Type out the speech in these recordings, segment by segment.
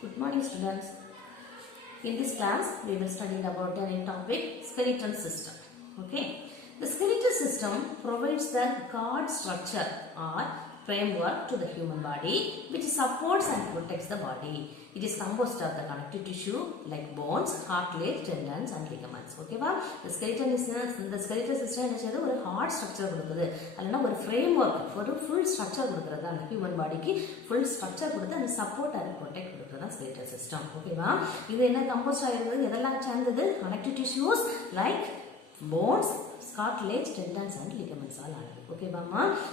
Good morning, students. In this class, we will study about a new topic, skeletal system. Okay. The skeletal system provides the guard structure or framework to the human body which supports and protects the body. It is composed of the connective tissue like bones, cartilage, tendons and ligaments. Okay, the skeletal system is a hard structure or framework for a full structure the human body full structure and support and protect the skeletal system. Okay, this is composed of connective tissues like bones, cartilage, tendons and ligaments. Okay,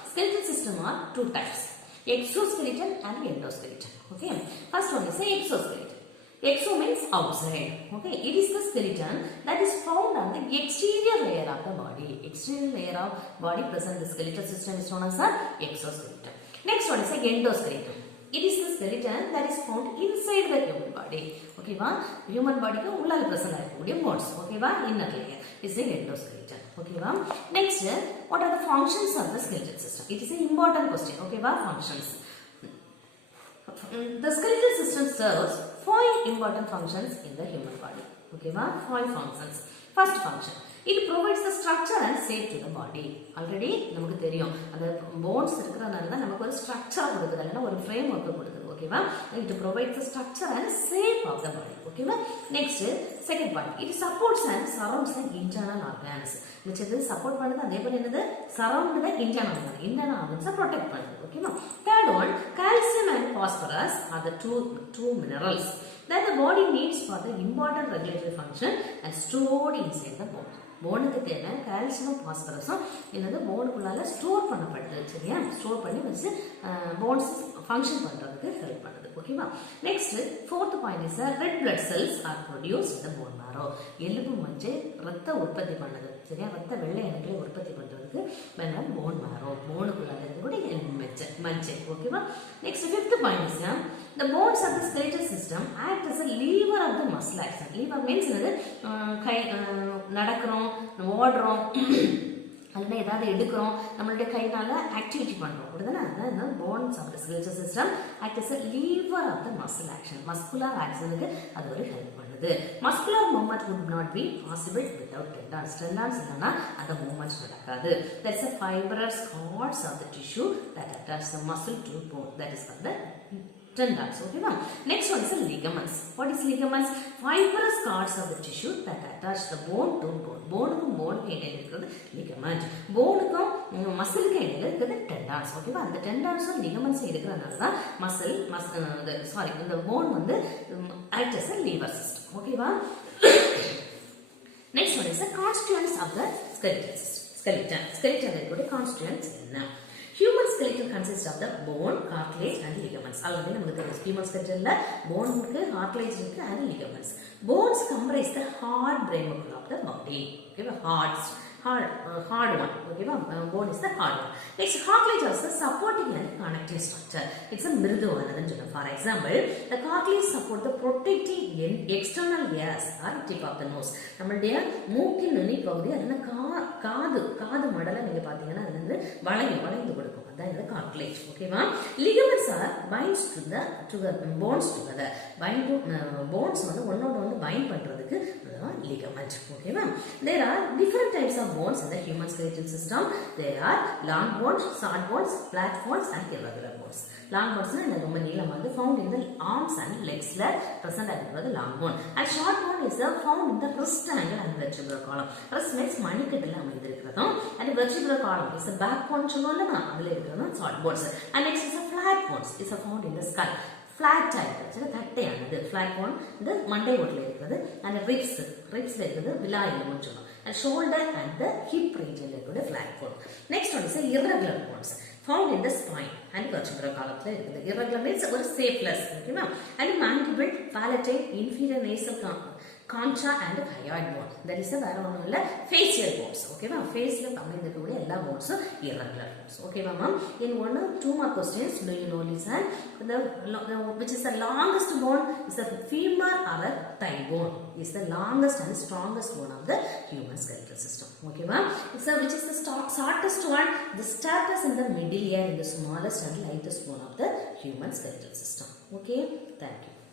skeletal system are two types, exoskeleton and endoskeleton. Okay, first one is exoskeleton. Exo means outside. Okay, it is the skeleton that is found on the exterior layer of the body. Exterior layer of body present the skeletal system is known as the exoskeleton. Next one is endoskeleton. It is the skeleton that is found inside the human body. Okay, human body ku ullal present aayirukodiya bones. Okay, inner layer is the endoskeleton. Okay, next, what are the functions of the skeletal system? It is an important question. Okay, functions. The skeletal system serves 5 important functions in the human body. Okay, 5 functions. First function, it provides the structure and shape to the body. Already, namakku theriyum. The bones irukradanaல தான் நமக்கு ஒரு structure கொடுக்குது, ஒரு framework கொடுக்குது. Okay, it provides the structure and shape of the body. Okay, next, second point, it supports and surrounds the internal organs. Which is support பண்ணுது அதே போல என்னது surround the internal organs protect பண்ணுது. Okay, third one, calcium and phosphorus are the two minerals that the body needs for the important regulatory function and stored inside the bone. போனுக்கு தேவை calcium பாஸ்பரஸும் என்னது போனுக்குள்ளால store பண்ணப்படுது. சரியா, store பண்ணி வச்சு bones function பண்றதுக்கு help பண்ணுது. ஓகேவா, next fourth point is red blood cells are produce in the bone marrow. எலும்பு மஞ்சை ரத்த உற்பத்தி பண்ணுது. சரியா, ரத்த வெள்ளை அணுக்களை உற்பத்தி பண்றதுக்கு வேணும் போன் மாரோ. போனுக்குள்ளால இருக்கக்கூடிய எலும்பு மஞ்சை. ஓகேவா, next fifth point is the bones of the skeletal system act as a lever of the muscle action. Lever means கை நடக்கிறோம், ஓடுறோம், அல்லது ஏதாவது எடுக்கிறோம், நம்மளுடைய கைனால ஆக்டிவிட்டி பண்றோம். அப்படிதானே, அதான் bones of the skeletal system act as a lever of the muscle action. muscular actionக்கு அது ஒரு ஹெல்ப் பண்ணுது. muscular movement would not be possible without tendons. tendons இல்லனா அந்த மூவ்மெண்ட் நடக்காது. There is a fibrous cords of the tissue that attach the muscle to bone. That is called the tendons. Okay, next one is the ligaments. What is ligaments? Fibrous cords of the tissue that attach the bone to bone. Bone-க்கும் bone-க்கும் இடையில இருக்கிறது ligament. Bone-க்கும் muscle-க்கு இடையில இருக்கிறது tendons. Okay, அந்த tendons-ம் ligaments-ம் இருக்கிறதுனால தான் இந்த bone வந்து act as a lever system. Okay, next one is the constituents of the skeleton. Skeleton இருக்கக்கூடிய constituents என்ன? Human skeleton consists of the bone, cartilage and ligaments. Already நமக்கு தெரியும் human skeletonல bone இருக்கு, cartilage இருக்கு and ligaments. Bones comprise the hard framework of the body. Okay, hard one. Okay, bone is the hard one. Next, cartilage is the supporting and connecting structure. It's a மிருதுவானது. For example, the cartilage support the protecting external ears or tip of the nose. நம்மளுடைய மூக்கின் நுனி பகுதி அதன காது மடல நீங்க பாத்தீங்கன்னா அது வந்து வளைந்து கொடுக்கும். அதான் இந்த cartilage. ஓகேவா, ligaments are binds to the bones together. bones வந்து ஒண்ணோட ஒண்ணு bind பண்றதுக்கு அதுதான் ligament. ஓகேவா, there are different types of bones in the human skeletal system. There are long bones, short bones, flat bones and irregular bones. Long bones is ரொம்ப நீளமானது, found in the arms and legs ல present ஆகிறது long bone. And short bone is found in the wrist angle and vertebral column. wrist means மணிக்கட்டுல அமைந்திருக்கிறதும், and vertebral column is the backbone சொல்லுவாங்கல்ல, அதுல இருக்கிறதும் short bones. And next is a flat bones is found in the skull. flat ஆயிருக்கு, தட்டையானது flat bone இந்த மண்டை ஓட்டுல இருக்குது. and ribs இருக்குது விலா எலும்புன்னு சொல்லுவோம். and shoulder and the hip region இருக்குது flat bone. next one is irregular bones found in the spine and vertebral column இருக்குது. irregular means ஒரு shapeless. ஓகேவா, and mandible, palatine, inferior nasal concha and hyoid bone. That is வேற ஒண்ணும் இல்ல facial bones. ஓகேவா, ஃபேஸ்ல அமைந்திருக்கக்கூடிய எல்லா போன்ஸும் irregular bones. ஓகேவா ma'am, in one or two more questions, do you know listen, which is the longest bone is the femur or a thigh bone is the longest and strongest bone of the human skeletal system. ஓகேவா, which is the shortest one, the stapes in the middle ear, in the smallest and lightest bone of the human skeletal system. Okay, thank you.